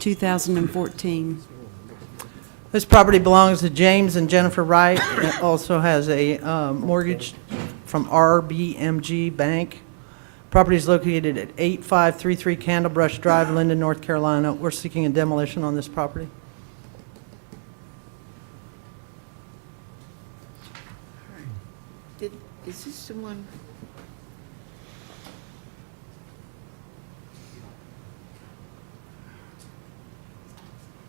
2014. This property belongs to James and Jennifer Wright. It also has a mortgage from RBMG Bank. Property is located at 8533 Candlebrush Drive, Linden, North Carolina. We're seeking a demolition on this property. Is this the one?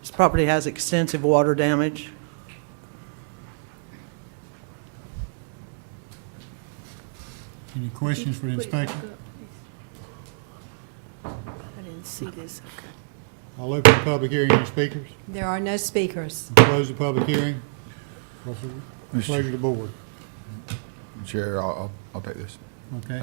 This property has extensive water damage. Any questions for the inspector? I didn't see this, okay. I'll open the public hearing. Any speakers? There are no speakers. Close the public hearing. What's the pleasure of the board? Chair, I'll take this. Okay.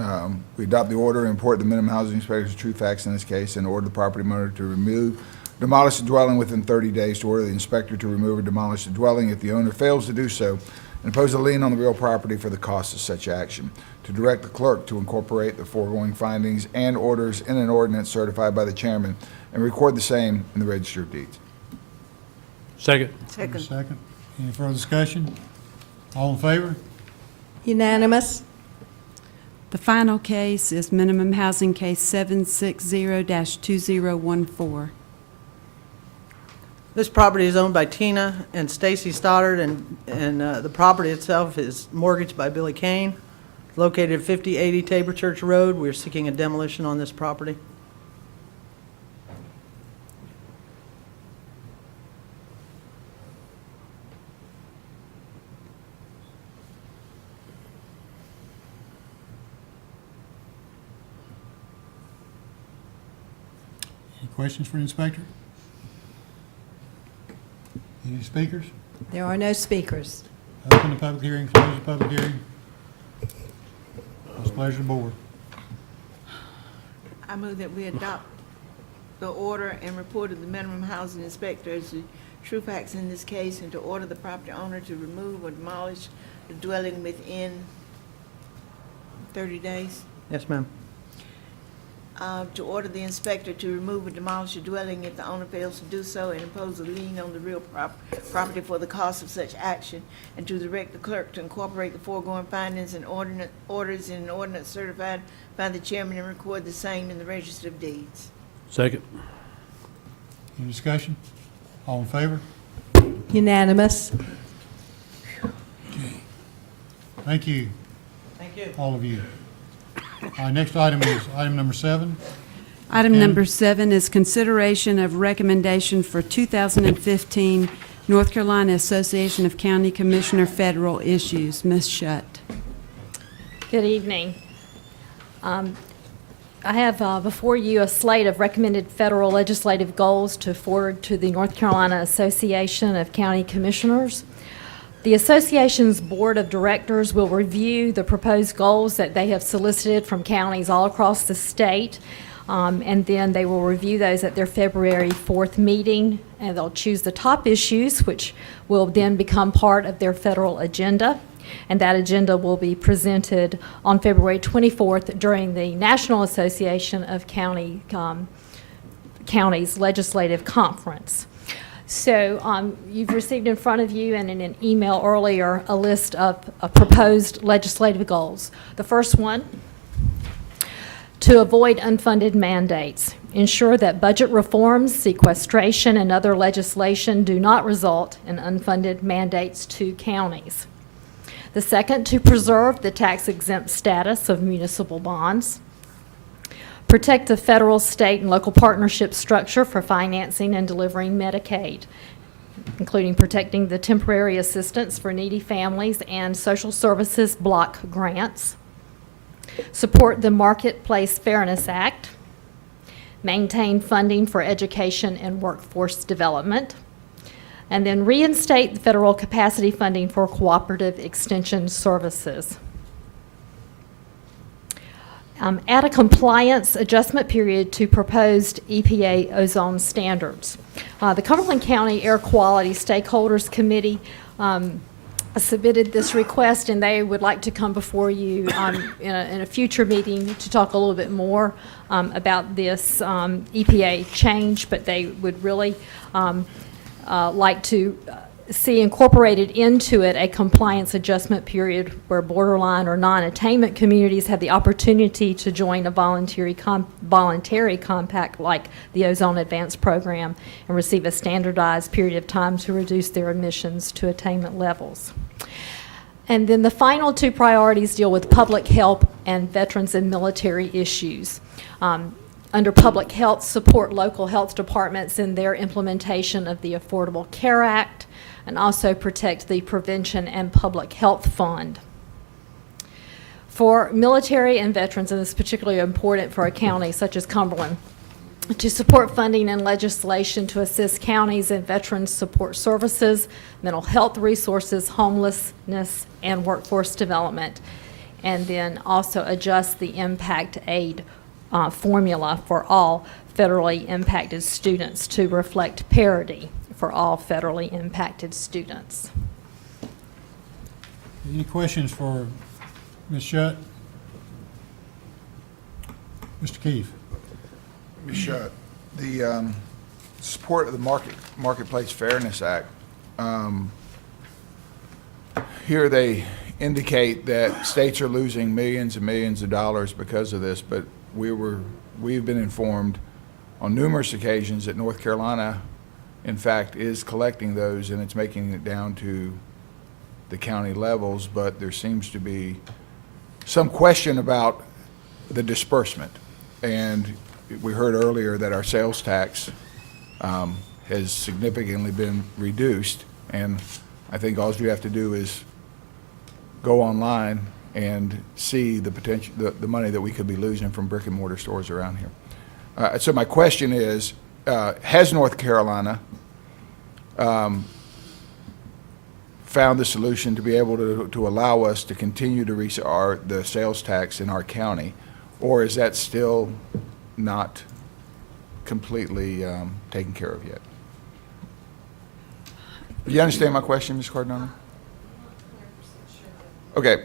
We adopt the order and report the minimum housing inspector's true facts in this case and order the property owner to remove, demolish the dwelling within 30 days, to order the inspector to remove or demolish the dwelling if the owner fails to do so, and impose a lien on the real property for the cost of such action, to direct the clerk to incorporate the foregoing findings and orders in an ordinance certified by the chairman and record the same in the register of deeds. Second. Second. Any further discussion? All in favor? Unanimous. The final case is minimum housing case 760-2014. This property is owned by Tina and Stacy Stoddard, and the property itself is mortgaged by Billy Kane. Located at 5080 Tabor Church Road. We're seeking a demolition on this property. Any questions for the inspector? Any speakers? There are no speakers. Open the public hearing. Close the public hearing. What's the pleasure of the board? I move that we adopt the order and report of the minimum housing inspector as the true facts in this case, and to order the property owner to remove or demolish the dwelling within 30 days. Yes, ma'am. To order the inspector to remove or demolish the dwelling if the owner fails to do so, and impose a lien on the real property for the cost of such action, and to direct the clerk to incorporate the foregoing findings and orders in an ordinance certified by the chairman and record the same in the register of deeds. Second. Any discussion? All in favor? Unanimous. Thank you, Thank you. all of you. Our next item is item number 7. Item And- number 7 is consideration of recommendation for 2015 North Carolina Association of County Commissioner Federal Issues. Ms. Shutt. Good evening. I have before you a slate of recommended federal legislative goals to forward to the North Carolina Association of County Commissioners. The association's board of directors will review the proposed goals that they have solicited from counties all across the state, and then they will review those at their February 4th meeting, and they'll choose the top issues, which will then become part of their federal agenda. And that agenda will be presented on February 24th during the National Association of Counties Legislative Conference. So you've received in front of you and in an email earlier a list of proposed legislative goals. The first one, to avoid unfunded mandates. Ensure that budget reforms, sequestration, and other legislation do not result in unfunded mandates to counties. The second, to preserve the tax-exempt status of municipal bonds. Protect the federal, state, and local partnership structure for financing and delivering Medicaid, including protecting the temporary assistance for needy families and social services block grants. Support the Marketplace Fairness Act. Maintain funding for education and workforce development. And then reinstate the federal capacity funding for cooperative extension services. Add a compliance adjustment period to proposed EPA ozone standards. The Cumberland County Air Quality Stakeholders Committee submitted this request, and they would like to come before you in a future meeting to talk a little bit more about this EPA change, but they would really like to see incorporated into it a compliance adjustment period where borderline or non-attainment communities have the opportunity to join a voluntary compact like the Ozone Advanced Program and receive a standardized period of time to reduce their emissions to attainment levels. And then the final two priorities deal with public health and veterans and military issues. Under public health, support local health departments in their implementation of the Affordable Care Act, and also protect the Prevention and Public Health Fund. For military and veterans, and this is particularly important for a county such as Cumberland, to support funding and legislation to assist counties in veterans support services, mental health resources, homelessness, and workforce development, and then also adjust the impact aid formula for all federally impacted students to reflect parity for all federally impacted students. Any questions for Ms. Shutt? Mr. Keefe? Ms. Shutt, the support of the Marketplace Fairness Act, here they indicate that states are losing millions and millions of dollars because of this, but we've been informed on numerous occasions that North Carolina, in fact, is collecting those, and it's making it down to the county levels, but there seems to be some question about the disbursement. And we heard earlier that our sales tax has significantly been reduced, and I think all you have to do is go online and see the potential, the money that we could be losing from brick and mortar stores around here. So my question is, has North Carolina found the solution to be able to allow us to continue to reach the sales tax in our county, or is that still not completely taken care of yet? Do you understand my question, Ms. Cardona? Okay.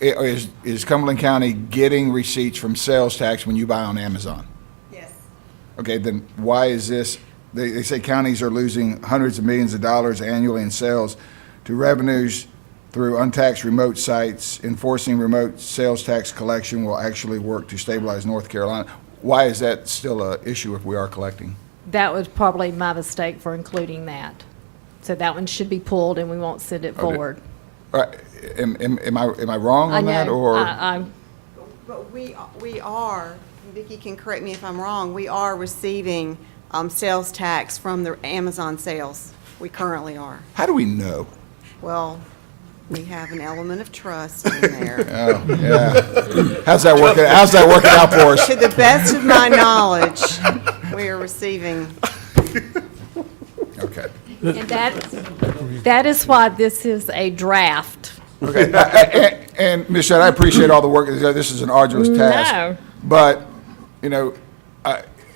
Is Cumberland County getting receipts from sales tax when you buy on Amazon? Yes. Okay, then why is this? They say counties are losing hundreds of millions of dollars annually in sales to revenues through untaxed remote sites. Enforcing remote sales tax collection will actually work to stabilize North Carolina. Why is that still an issue if we are collecting? That was probably my mistake for including that. So that one should be pulled and we won't send it forward. All right, am I wrong on that, or? But we are, Vicki can correct me if I'm wrong, we are receiving sales tax from the Amazon sales. We currently are. How do we know? Well, we have an element of trust in there. Oh, yeah. How's that working out for us? To the best of my knowledge, we are receiving. Okay. And that is why this is a draft. Okay. And Ms. Shutt, I appreciate all the work. This is an arduous task. No. But, you know,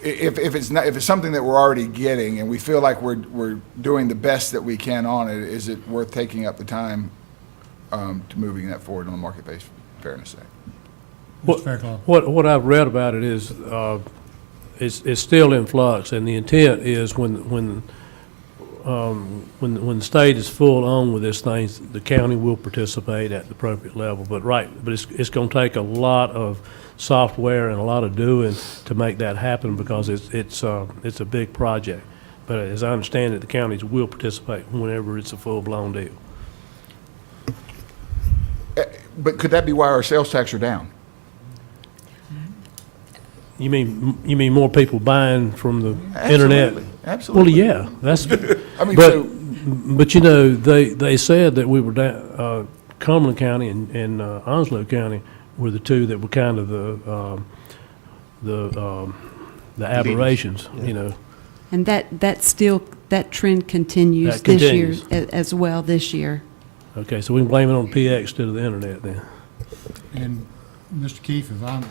if it's something that we're already getting and we feel like we're doing the best that we can on it, is it worth taking up the time to moving that forward on the Market-Based Fairness Act? Mr. Fairclough? What I've read about it is, it's still in flux, and the intent is when the state is full on with this thing, the county will participate at the appropriate level. But it's going to take a lot of software and a lot of doing to make that happen, because it's a big project. But as I understand it, the counties will participate whenever it's a full-blown deal. But could that be why our sales tax are down? You mean more people buying from the internet? Absolutely. Well, yeah, that's. I mean, but you know, they said that we were down, Cumberland County and Onslow County were the two that were kind of the aberrations, you know. And that trend continues That this year continues. as well this year. Okay, so we can blame it on PX instead of the internet then. And Mr. Keefe, and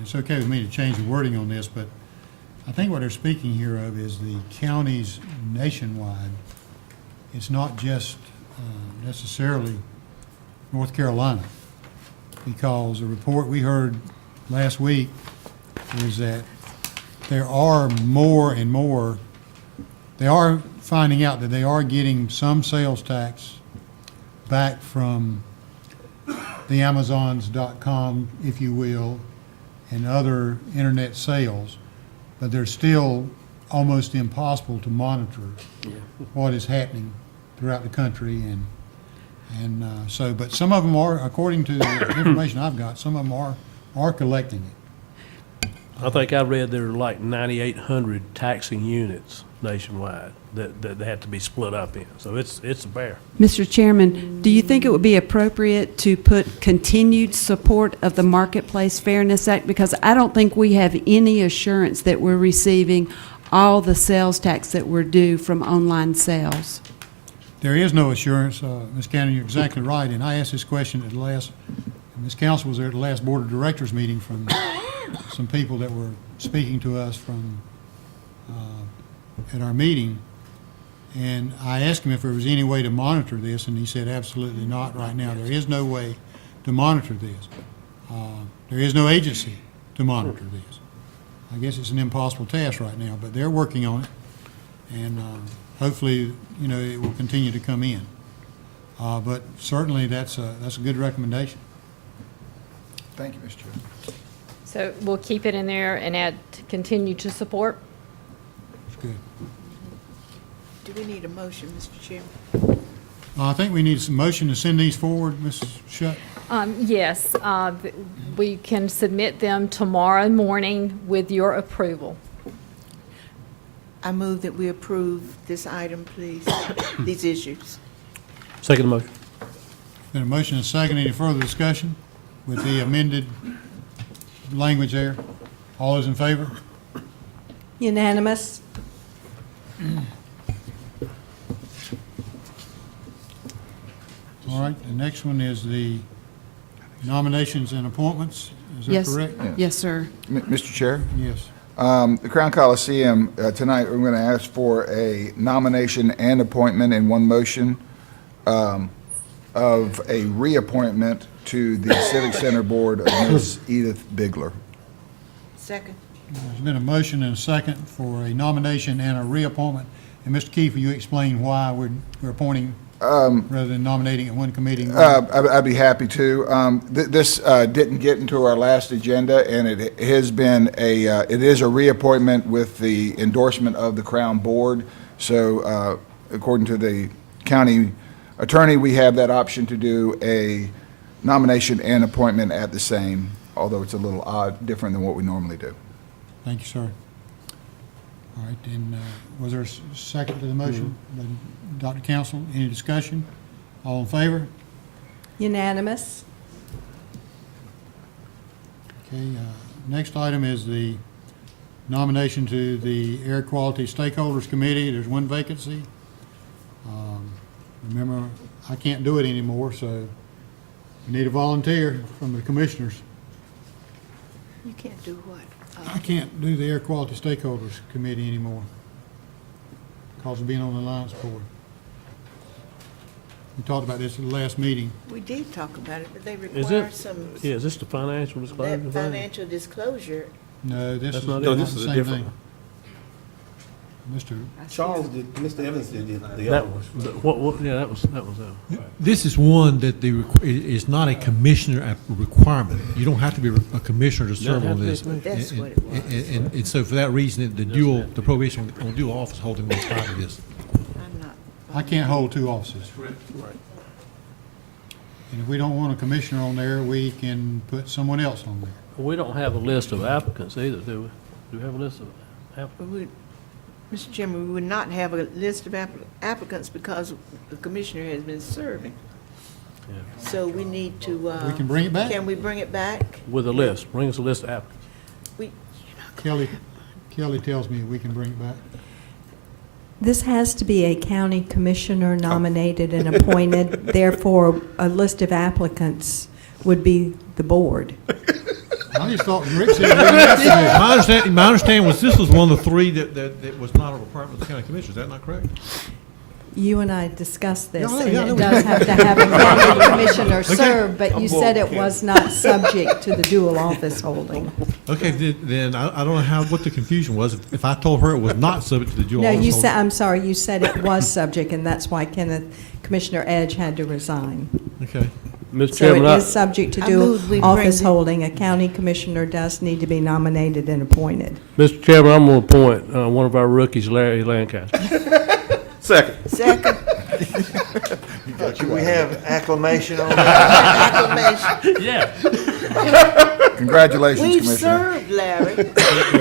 it's okay with me to change the wording on this, but I think what they're speaking here of is the counties nationwide it's not just necessarily North Carolina, because the report we heard last week is that there are more and more, they are finding out that they are getting some sales tax back from the Amazons.com, if you will, and other internet sales, but they're still almost impossible to monitor what is happening throughout the country, but some of them are, according to the information I've got, some of them are collecting it. I think I read there are like 9,800 taxing units nationwide that had to be split up in, so it's a bear. Mr. Chairman, do you think it would be appropriate to put continued support of the Marketplace Fairness Act? Because I don't think we have any assurance that we're receiving all the sales tax that we're due from online sales. There is no assurance, Ms. Cannon, you're exactly right, and I asked this question at the last, Ms. Council was there at the last Board of Directors meeting from some people that were speaking to us from, at our meeting, and I asked him if there was any way to monitor this, and he said absolutely not right now. There is no way to monitor this. There is no agency to monitor this. I guess it's an impossible task right now, but they're working on it, and hopefully, it will continue to come in. But certainly, that's a good recommendation. Thank you, Mr. Chair. So we'll keep it in there and add continue to support. It's good. Do we need a motion, Mr. Chairman? I think we need some motion to send these forward, Ms. Shutt. Yes, we can submit them tomorrow morning with your approval. I move that we approve this item, please, these issues. Second motion. Been a motion and a second. Any further discussion with the amended language there? All those in favor? Unanimous. All right, the next one is the nominations and appointments. Is that Yes. correct? Yes, sir. Mr. Chair? Yes. The Crown Coliseum, tonight, we're going to ask for a nomination and appointment in one motion of a reappointment to the Civic Center Board of Ms. Edith Bigler. Second. There's been a motion and a second for a nomination and a reappointment. And Mr. Keefe, will you explain why we're appointing rather than nominating at one committee? I'd be happy to. This didn't get into our last agenda, and it has been it is a reappointment with the endorsement of the Crown Board. So according to the county attorney, we have that option to do a nomination and appointment at the same, although it's a little different than what we normally do. Thank you, sir. All right, and was there a second to the motion? by Dr. Council, any discussion? All in favor? Unanimous. Okay, next item is the nomination to the Air Quality Stakeholders Committee. There's one vacancy. Remember, I can't do it anymore, so we need a volunteer from the commissioners. You can't do what? I can't do the Air Quality Stakeholders Committee anymore because of being on the Alliance Board. We talked about this at the last meeting. We did talk about it, but they Is require it? some, Yeah, is this the financial disclosure that thing? financial disclosure. No, this That's is not not it? the This is a same different thing. Mr. Charles did, Mr. Evans did the That other one. what, yeah, that was This is one that is not a commissioner requirement. You don't have to be a commissioner to serve on this. That's what it was. And so for that reason, the prohibition on dual office holding was part of this. I'm not. I can't hold two offices. And if we don't want a commissioner on there, we can put someone else on there. We don't have a list of applicants either, do we? Do we have a list of applicants? But Mr. Chairman, we would not have a list of applicants because the commissioner has been serving. Yeah. So we need to. We can bring it back. Can we bring it back? With a list, bring us a list of applicants. Kelly tells me we can bring it back. This has to be a county commissioner nominated and appointed, therefore a list of applicants would be the board. I just thought Rick said we didn't have to do it. My understanding was this was one of the three that was not a requirement of the county commissioners. Is that not correct? You and I discussed this, Yeah, and yeah, it no. does have to have a county commissioner serve, but you said it was not subject to the dual office holding. Okay, then I don't know what the confusion was. If I told her it was not subject to the dual No, office you holding- said, I'm sorry, you said it was subject, and that's why Commissioner Edge had to resign. Okay. Mr. So Chairman, it I, is subject to I dual move we bring office the- holding. A county commissioner does need to be nominated and appointed. Mr. Chairman, I'm going to appoint one of our rookies, Larry Lancaster. Second. Second, Can we have acclamation on that? acclamation. Yeah. Congratulations, We've Commissioner. served, Larry. Is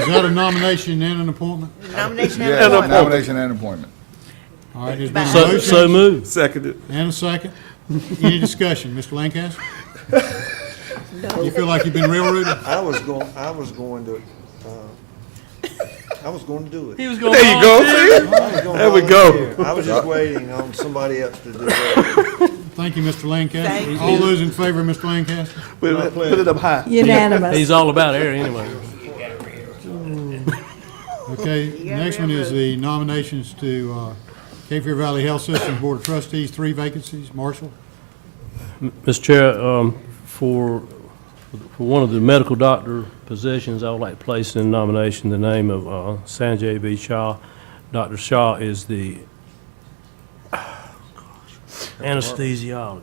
that a nomination and an appointment? Nomination and Yes, appointment. nomination and appointment. All right, there's been a So motion moved. Seconded. and a second. Any discussion, Mr. Lancaster? You feel like you've been railroaded? I was going to do it. He was going There you go, see? I was gonna There we go. volunteer. I was just waiting on somebody else to do that. Thank you, Mr. Lancaster. Thank you. All those in favor of Mr. Lancaster? Put it up high. Unanimous. He's all about air anyway. Okay, next one is the nominations to Cape Fear Valley Health System Board of Trustees, 3 vacancies. Marshall? Mr. Chair, for one of the medical doctor positions, I would like to place in nomination the name of Sanjay B. Shah. Dr. Shah is the anesthesiologist.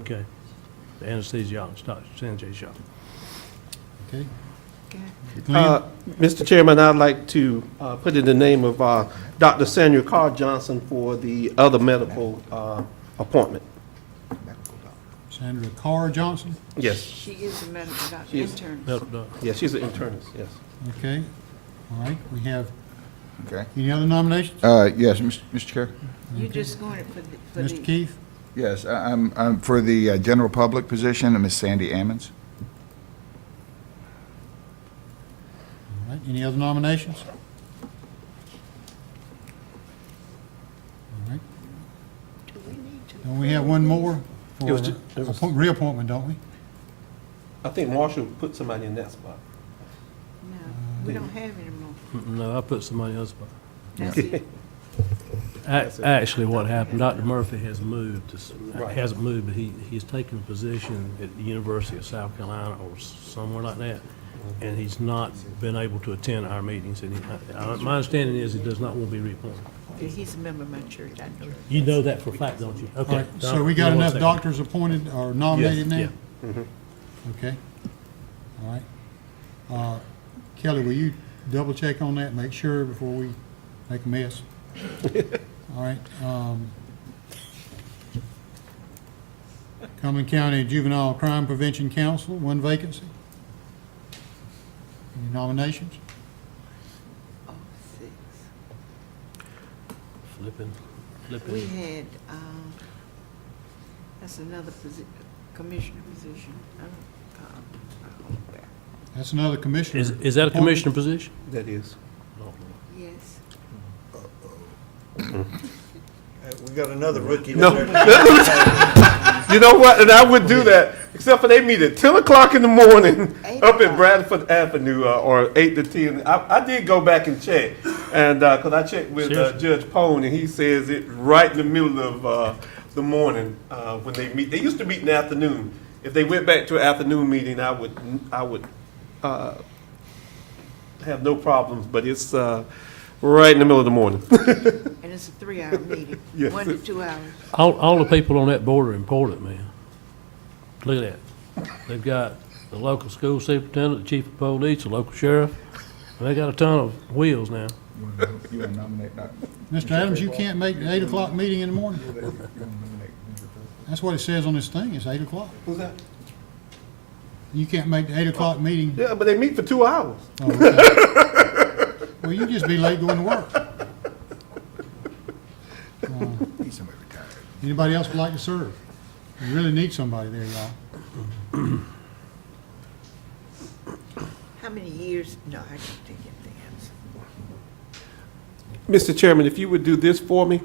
Okay. The anesthesiologist, Dr. Sanjay Shah. Okay. Mr. Chairman, I'd like to put in the name of Dr. Samuel Carr Johnson for the other medical appointment. Sandra Carr Johnson? Yes, She is a medical doctor, She is. intern. Medical doctor. yes, she's an internist, yes. Okay. All right, we have, Okay. any other nominations? Yes, Mr. Chair? You just going it for the. Mr. Keith? Yes, I'm for the general public position, Miss Sandy Ammons. All right, any other nominations? All right, Do we need to? and we have one more It for was ju- it was- reappointment, don't we? I think Marshall put somebody in that spot. No, we don't have any more. No, I put somebody else. That's it. Actually, what happened, Dr. Murphy has moved, Right. hasn't moved, but he's taken a position at the University of South Carolina or somewhere like that, and he's not been able to attend our meetings. And my understanding is he does not want to be reappointed. Yeah, he's a member of my church, I know. You know that for a fact, don't you? All Okay. right, so we got enough doctors appointed or nominated now? Yeah. Okay. All right. Kelly, will you double check on that, make sure before we make a mess? All right. Cumberland County Juvenile Crime Prevention Council, 1 vacancy. Any nominations? Oh, 6. Flipping. We had, that's another commissioner position. I don't know where. That's another commissioner. Is that a appointment. commissioner position? That is. Yes. We got another rookie. No. down there. You know what, and I would do that, except for they meet at 10 o'clock in the morning up at Bradford Avenue, or 8 to 10. I did go back and check, and, because I checked with Seriously? Judge Pone, and he says it right in the middle of the morning when they meet. They used to meet in the afternoon. If they went back to an afternoon meeting, I would have no problems, but it's right in the middle of the morning. And it's a 3-hour meeting, Yes. 1 to 2 hours. All the people on that board are important, man. Look at that. They've got the local school superintendent, the chief of police, the local sheriff, and they got a ton of wheels now. You want to nominate Dr. Mr. Adams, you can't make the 8 o'clock meeting in the morning? That's what it says on this thing, it's 8 o'clock. Who's that? You can't make the 8 o'clock meeting. Yeah, but they meet for 2 hours. Oh, okay. Well, you just be late going to work. Need somebody retired. Anybody else would like to serve? We really need somebody there, y'all. How many years? No, I can't take anything else. Mr. Chairman, if you would do this for me,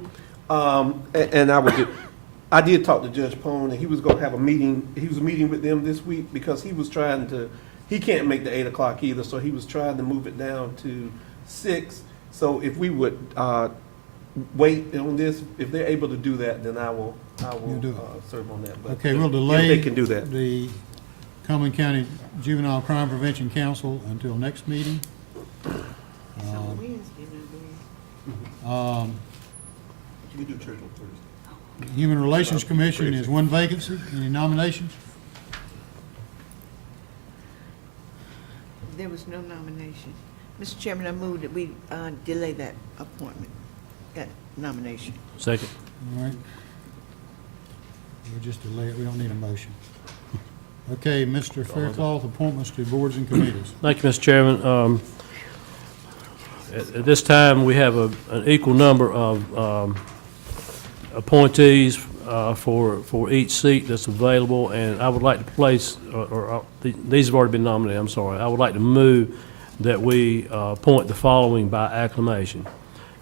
and I did talk to Judge Pone, and he was gonna have a meeting, he was meeting with them this week, because he was trying to, he can't make the 8 o'clock either, so he was trying to move it down to 6. So if we would, wait on this. If they're able to do that, then I will You'll do it. serve on that. But Okay, we'll if delay. they can do that. The Cumberland County Juvenile Crime Prevention Council until next meeting. We do church on Thursday. Human Relations Commission is one vacancy. Any nominations? There was no nomination. Mr. Chairman, I move that we delay that appointment, that nomination. Second. All right. We'll just delay it. We don't need a motion. Okay, Mr. Faircloth, appointments to boards and committees. Thank you, Mr. Chairman. At this time, we have an equal number of appointees for each seat that's available, and I would like to place, these have already been nominated, I'm sorry. I would like to move that we appoint the following by acclamation.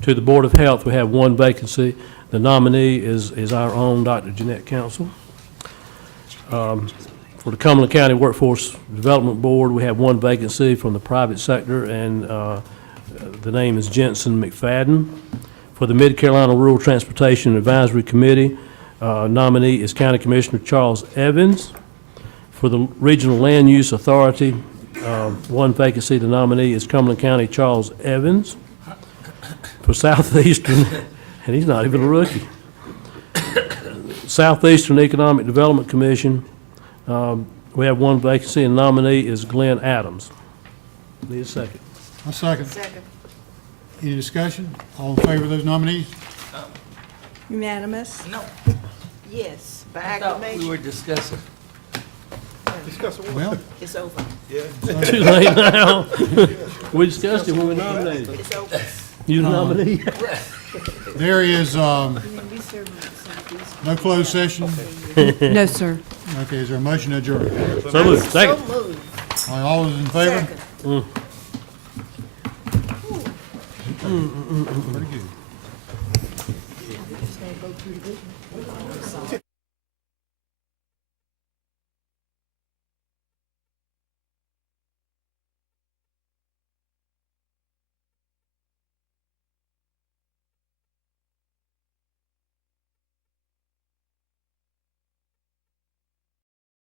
To the Board of Health, we have one vacancy. The nominee is our own Dr. Jeanette Council. For the Cumberland County Workforce Development Board, we have one vacancy from the private sector, and the name is Jensen McFadden. For the Mid-Carolina Rural Transportation Advisory Committee, nominee is County Commissioner Charles Evans. For the Regional Land Use Authority, one vacancy, the nominee is Cumberland County Charles Evans. For Southeastern, and he's not even a rookie. Southeastern Economic Development Commission, we have one vacancy, and nominee is Glenn Adams. Need a second. A second. Second. Any discussion? All in favor of those nominees? Unanimous? Yes, by I thought we acclamation. were discussing. Well, It's over. Too late now. We discussed it when we nominated. It's over. You the nominee? there is We serve them Southeast. no closed session. No, sir. Okay, is there a motion to adjourn? So moved. Second. So moved. All those in favor? Second. Pretty good.